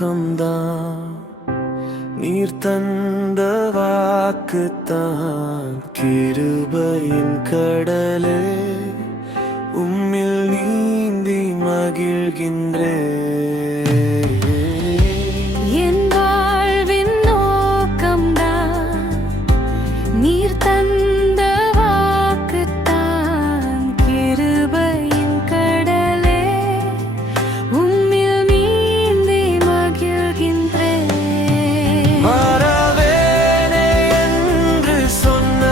நோக்கம்தான் நீர் தந்த வாக்குத்தான் கிருபையின் கடலே உம்மில் நீந்தி மகிழ்கின்றேன். என் வாழ்வின் நோக்கம்தான் நீர் தந்த வாக்குத்தான் கிருபையின் கடலே உம்மில் நீந்தி மகிழ்கின்றேன். மறவேனே என்று சொன்ன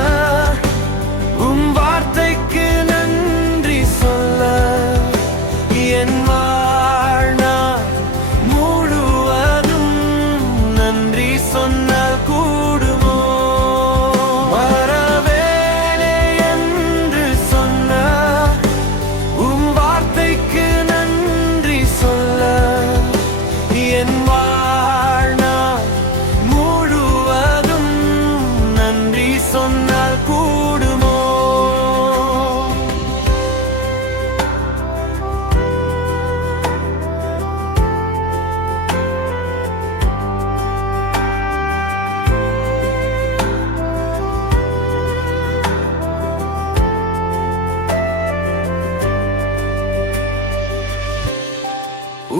உம் வார்த்தைக்கு நன்றி சொல்ல என் வாழ்நாள் முழுவதும் நன்றி சொன்னால் கூடுமோ? மறவேனே என்று சொன்ன உம் வார்த்தைக்கு நன்றி சொல்ல என் வாழ்நாள் முழுவதும் நன்றி சொன்னால் கூடுமோ?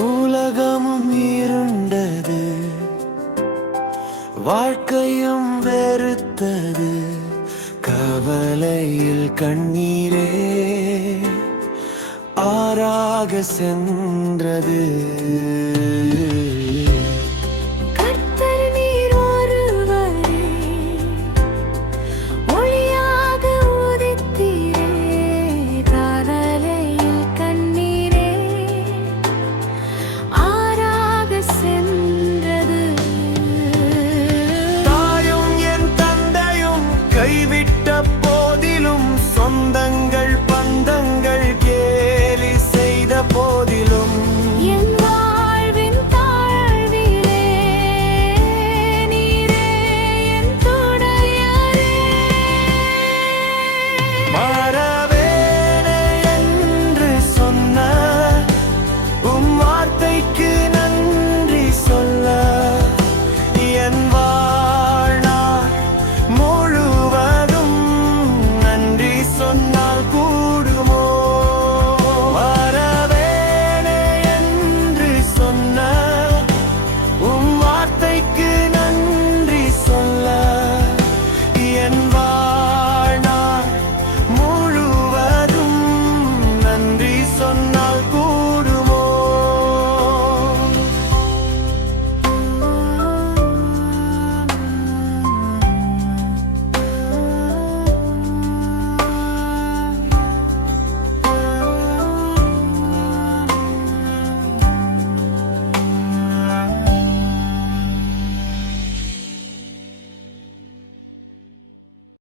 உலகமும் இருண்டது, வாழ்க்கையும் வெறுத்தது, கவலையில் கண்ணீரே ஆறாக சென்றது.